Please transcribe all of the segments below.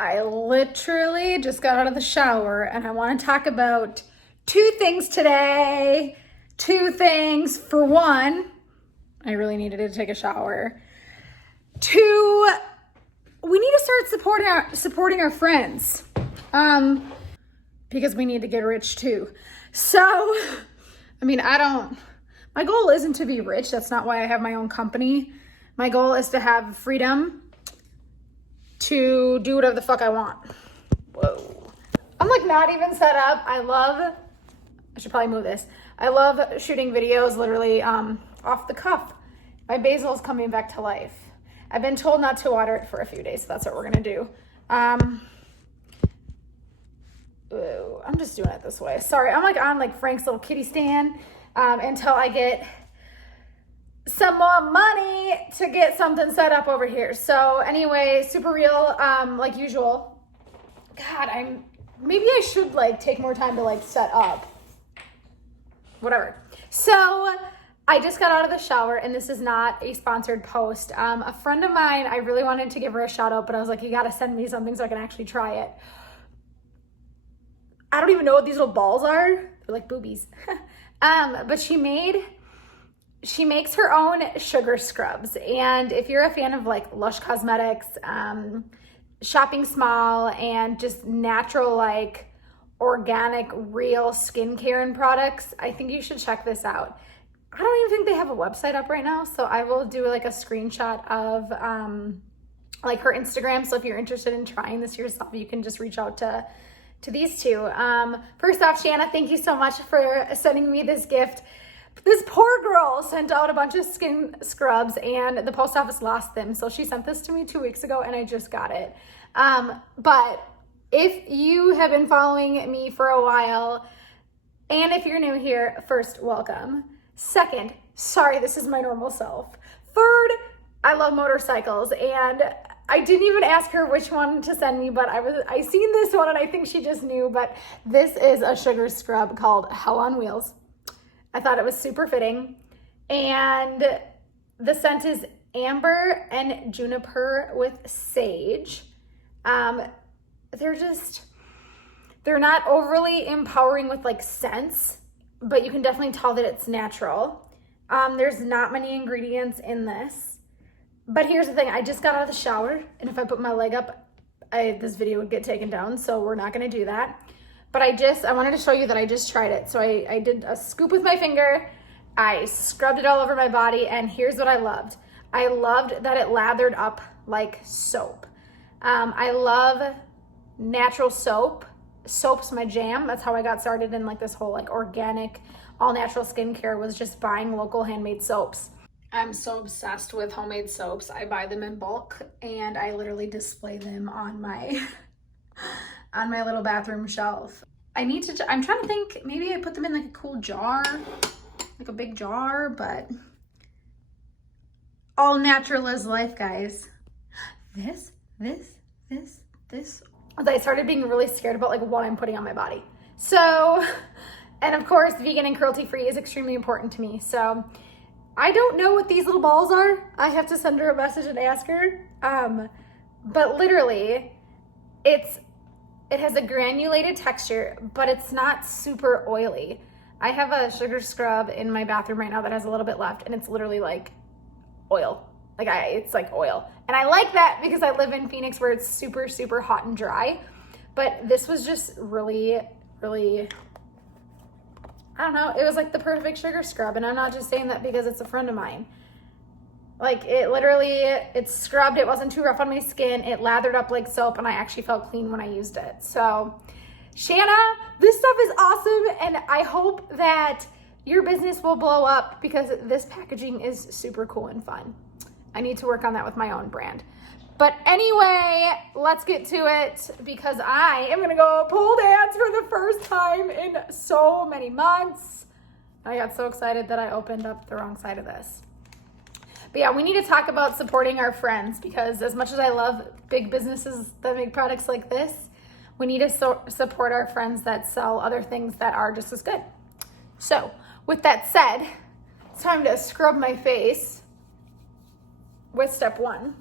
I literally just got out of the shower and I want to talk about two things today. Two things. For one, I really needed to take a shower. Two, we need to start supporting our friends. Because we need to get rich too. So, my goal isn't to be rich. That's not why I have my own company. My goal is to have freedom to do whatever the fuck I want. Whoa. I'm like not even set up. I should probably move this. I love shooting videos literally off the cuff. My basil is coming back to life. I've been told not to water it for a few days, so that's what we're gonna do. I'm just doing it this way. Sorry, I'm like on like Frank's little kitty stand until I get some more money to get something set up over here. So anyway, super real, like usual. God, maybe I should like take more time to like set up. Whatever. So I just got out of the shower and this is not a sponsored post. A friend of mine, I really wanted to give her a shout out, but I was like, you gotta send me something so I can actually try it. I don't even know what these little balls are. They're like boobies. But she makes her own sugar scrubs. And if you're a fan of like Lush Cosmetics, shopping small and just natural, like organic, real skincare and products, I think you should check this out. I don't even think they have a website up right now. So I will do like a screenshot of like her Instagram. So if you're interested in trying this yourself, you can just reach out to these two. First off, Shanna, thank you so much for sending me this gift. This poor girl sent out a bunch of skin scrubs and the post office lost them. So she sent this to me 2 weeks ago and I just got it. But if you have been following me for a while, and if you're new here, first, welcome. Second, sorry, this is my normal self. Third, I love motorcycles and I didn't even ask her which one to send me, but I seen this one and I think she just knew, but this is a sugar scrub called Hell on Wheels. I thought it was super fitting. And the scent is amber and juniper with sage. They're not overly empowering with like scents, but you can definitely tell that it's natural. There's not many ingredients in this. But here's the thing, I just got out of the shower, and if I put my leg up, this video would get taken down, so we're not gonna do that. But I wanted to show you that I just tried it. So I did a scoop with my finger, I scrubbed it all over my body, and here's what I loved. I loved that it lathered up like soap. I love natural soap. Soap's my jam. That's how I got started in like this whole like organic, all natural skincare, was just buying local handmade soaps. I'm so obsessed with homemade soaps. I buy them in bulk and I literally display them on my on my little bathroom shelf. I'm trying to think, maybe I put them in like a cool jar, like a big jar, but all natural is life, guys. This. I started being really scared about like what I'm putting on my body. So, and of course, vegan and cruelty free is extremely important to me. So I don't know what these little balls are. I have to send her a message and ask her. But literally, it has a granulated texture, but it's not super oily. I have a sugar scrub in my bathroom right now that has a little bit left, and it's literally like oil. It's like oil. And I like that because I live in Phoenix where it's super, super hot and dry. But this was just really, really, I don't know, it was like the perfect sugar scrub. And I'm not just saying that because it's a friend of mine. Like it's scrubbed, it wasn't too rough on my skin, it lathered up like soap, and I actually felt clean when I used it. So, Shanna, this stuff is awesome, and I hope that your business will blow up because this packaging is super cool and fun. I need to work on that with my own brand. But anyway, let's get to it because I am gonna go pole dance for the first time in so many months. I got so excited that I opened up the wrong side of this. But yeah, we need to talk about supporting our friends because as much as I love big businesses that make products like this, we need to support our friends that sell other things that are just as good. So with that said, it's time to scrub my face with step one.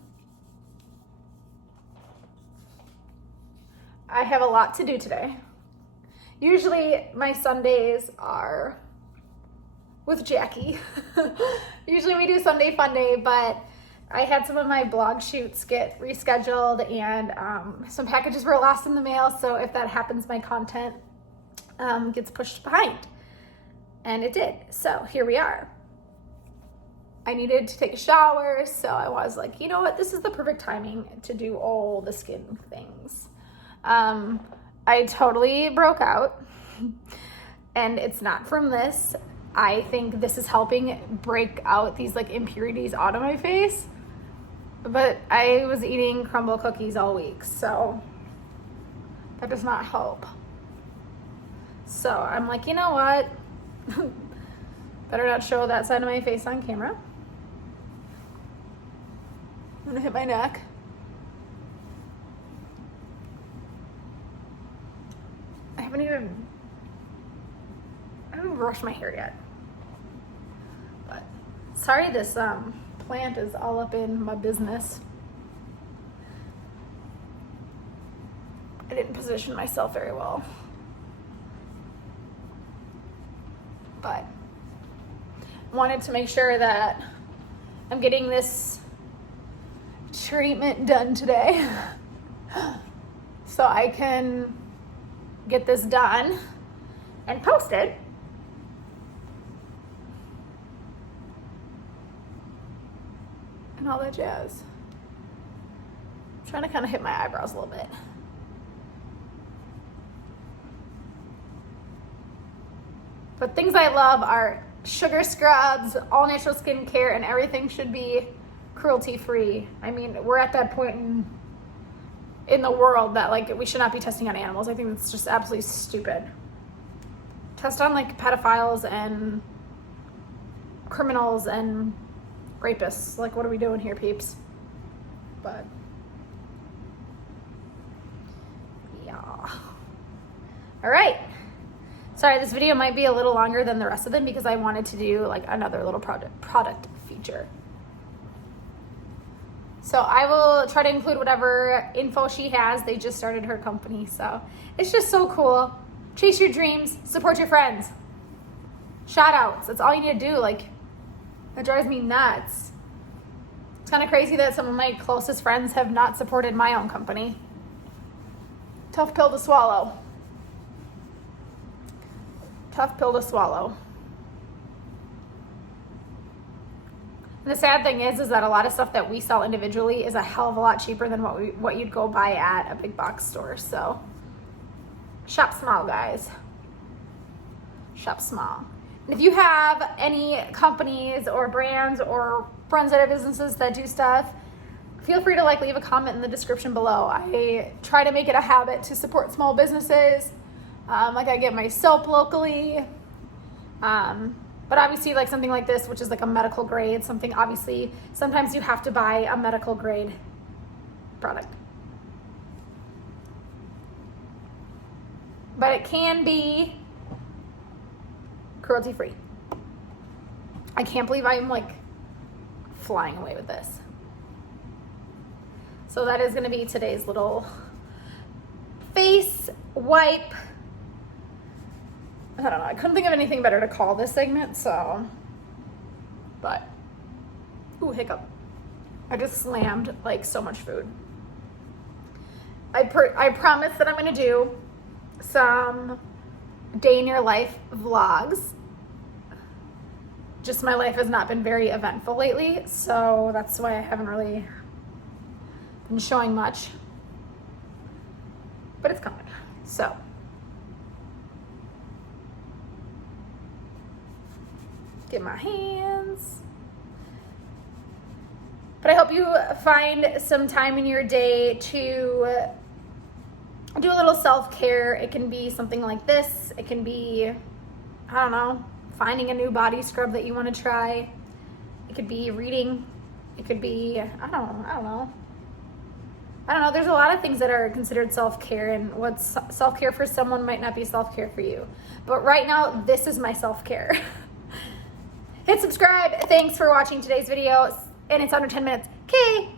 I have a lot to do today. Usually my Sundays are with Jackie. Usually we do Sunday fun day, but I had some of my blog shoots get rescheduled and some packages were lost in the mail. So if that happens, my content gets pushed behind. And it did. So here we are. I needed to take a shower, so I was like, you know what? This is the perfect timing to do all the skin things. I totally broke out, and it's not from this. I think this is helping break out these like impurities out of my face, but I was eating crumble cookies all week, so that does not help. So I'm like, you know what? Better not show that side of my face on camera. I'm gonna hit my neck. I haven't even brushed my hair yet. But sorry, this plant is all up in my business. I didn't position myself very well. But wanted to make sure that I'm getting this treatment done today so I can get this done and posted. And all that jazz. I'm trying to kind of hit my eyebrows a little bit. But things I love are sugar scrubs, all natural skincare, and everything should be cruelty-free. I mean, we're at that point in the world that like we should not be testing on animals. I think it's just absolutely stupid. Test on like pedophiles and criminals and rapists. Like, what are we doing here, peeps? But yeah. All right. Sorry, this video might be a little longer than the rest of them because I wanted to do like another little product feature. So I will try to include whatever info she has. They just started her company, so it's just so cool. Chase your dreams, support your friends. Shout outs, that's all you need to do. Like, that drives me nuts. It's kind of crazy that some of my closest friends have not supported my own company. Tough pill to swallow. Tough pill to swallow. And the sad thing is that a lot of stuff that we sell individually is a hell of a lot cheaper than what you'd go buy at a big box store. So shop small, guys. Shop small. And if you have any companies or brands or friends that have businesses that do stuff, feel free to like leave a comment in the description below. I try to make it a habit to support small businesses. Like I get my soap locally. But obviously like something like this, which is like a medical grade, something obviously, sometimes you have to buy a medical grade product. But it can be cruelty free. I can't believe I'm like flying away with this. So that is gonna be today's little face wipe. I don't know, I couldn't think of anything better to call this segment, so, but, ooh, hiccup. I just slammed like so much food. I promise that I'm gonna do some day in your life vlogs. Just my life has not been very eventful lately, so that's why I haven't really been showing much, but it's coming, so. Get my hands. But I hope you find some time in your day to do a little self-care. It can be something like this. It can be, I don't know, finding a new body scrub that you want to try. It could be reading. It could be, I don't know. There's a lot of things that are considered self-care, and what's self-care for someone might not be self-care for you. But right now, this is my self-care. Hit subscribe. Thanks for watching today's video, and it's under 10 minutes. Okay.